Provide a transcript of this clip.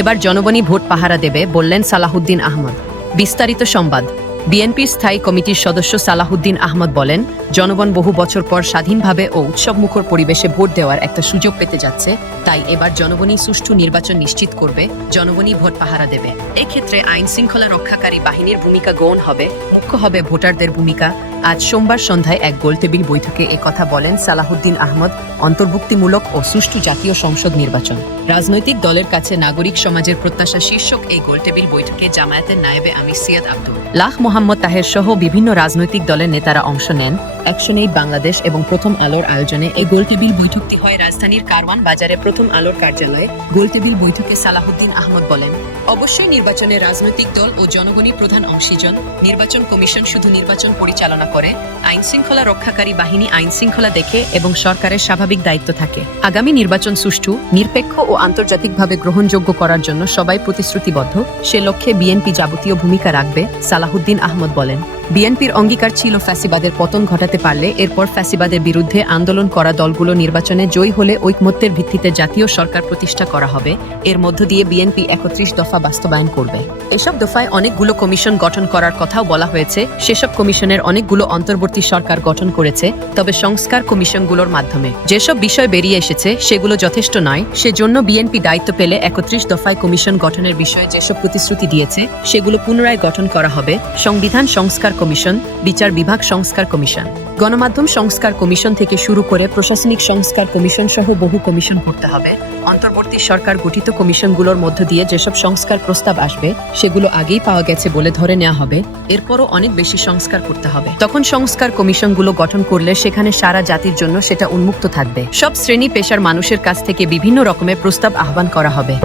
এবার জনগণই ভোট পাহারা দেবে, বললেন সালাহুদ্দিন আহমদ। বিস্তারিত সংবাদ। বিএনপির স্থায়ী কমিটির সদস্য সালাহুদ্দিন আহমদ বলেন, জনগণ বহু বছর পর স্বাধীনভাবে ও উৎসবমুখর পরিবেশে ভোট দেওয়ার একটা সুযোগ পেতে যাচ্ছে, তাই এবার জনগণই সুষ্ঠু নির্বাচন নিশ্চিত করবে জনগণই ভোট পাহারা দেবে। এক্ষেত্রে আইন শৃঙ্খলা রক্ষাকারী বাহিনীর ভূমিকা গৌণ হবে, মুখ্য হবে ভোটারদের ভূমিকা আজ সোমবার সন্ধ্যায় এক গোলটেবিল বৈঠকে একথা বলেন সালাহুদ্দিন আহমদ, অন্তর্ভুক্তিমূলক ও সুষ্ঠু জাতীয় সংসদ নির্বাচন। রাজনৈতিক দলের কাছে নাগরিক সমাজের প্রত্যাশা শীর্ষক এই গোলটেবিল বৈঠকে জামায়াতের নায়েবে আমির সিয়াদ আব্দুল। লাহ মোহাম্মদ তাহের সহ বিভিন্ন রাজনৈতিক দলের নেতারা অংশ নেন। অ্যাকশন এইড বাংলাদেশ এবং প্রথম আলোর আয়োজনে এই গোলটেবিল বৈঠকটি হয় রাজধানীর কারওয়ান বাজারে প্রথম আলোর কার্যালয়ে। গোলটেবিল বৈঠকে সালাহুদ্দিন আহমদ বলেন, অবশ্যই নির্বাচনে রাজনৈতিক দল ও জনগণই প্রধান অংশীজন। নির্বাচন কমিশন শুধু নির্বাচন পরিচালনা করে আইন শৃঙ্খলা রক্ষাকারী বাহিনী আইন শৃঙ্খলা দেখে এবং সরকারের স্বাভাবিক দায়িত্ব থাকে। আগামী নির্বাচন সুষ্ঠু, নিরপেক্ষ ও আন্তর্জাতিকভাবে গ্রহণযোগ্য করার জন্য সবাই প্রতিশ্রুতিবদ্ধ। সে লক্ষ্যে বিএনপি যাবতীয় ভূমিকা রাখবে সালাহুদ্দিন আহমদ বলেন। বিএনপির অঙ্গীকার ছিল ফ্যাসিবাদের পতন ঘটাতে পারলে, এরপর ফ্যাসিবাদের বিরুদ্ধে আন্দোলন করা দলগুলো নির্বাচনে জয়ী হলে ঐকমত্যের ভিত্তিতে জাতীয় সরকার প্রতিষ্ঠা করা হবে। এর মধ্য দিয়ে বিএনপি একত্রিশ দফা বাস্তবায়ন করবে। এসব দফায় অনেকগুলো কমিশন গঠন করার কথাও বলা হয়েছে। সেসব কমিশনের অনেকগুলো অন্তর্বর্তী সরকার গঠন করেছে, তবে সংস্কার কমিশনগুলোর মাধ্যমে। যেসব বিষয় বেরিয়ে এসেছে, সেগুলো যথেষ্ট নয়। সেজন্য বিএনপি দায়িত্ব পেলে একত্রিশ দফায় কমিশন গঠনের বিষয়ে যেসব প্রতিশ্রুতি দিয়েছে, সেগুলো পুনরায় গঠন করা হবে। সংবিধান সংস্কার কমিশন, বিচার বিভাগ, সংস্কার কমিশন। গণমাধ্যম সংস্কার কমিশন থেকে শুরু করে প্রশাসনিক সংস্কার কমিশন সহ বহু কমিশন করতে হবে। অন্তর্বর্তী সরকার গঠিত কমিশনগুলোর মধ্য দিয়ে যেসব সংস্কার প্রস্তাব আসবে, সেগুলো আগেই পাওয়া গেছে বলে ধরে নেওয়া হবে। এরপরও অনেক বেশি সংস্কার করতে হবে। তখন সংস্কার কমিশনগুলো গঠন করলে সেখানে সারা জাতির জন্য সেটা উন্মুক্ত থাকবে। সব শ্রেণি পেশার মানুষের কাছ থেকে বিভিন্ন রকমের প্রস্তাব আহ্বান করা হবে।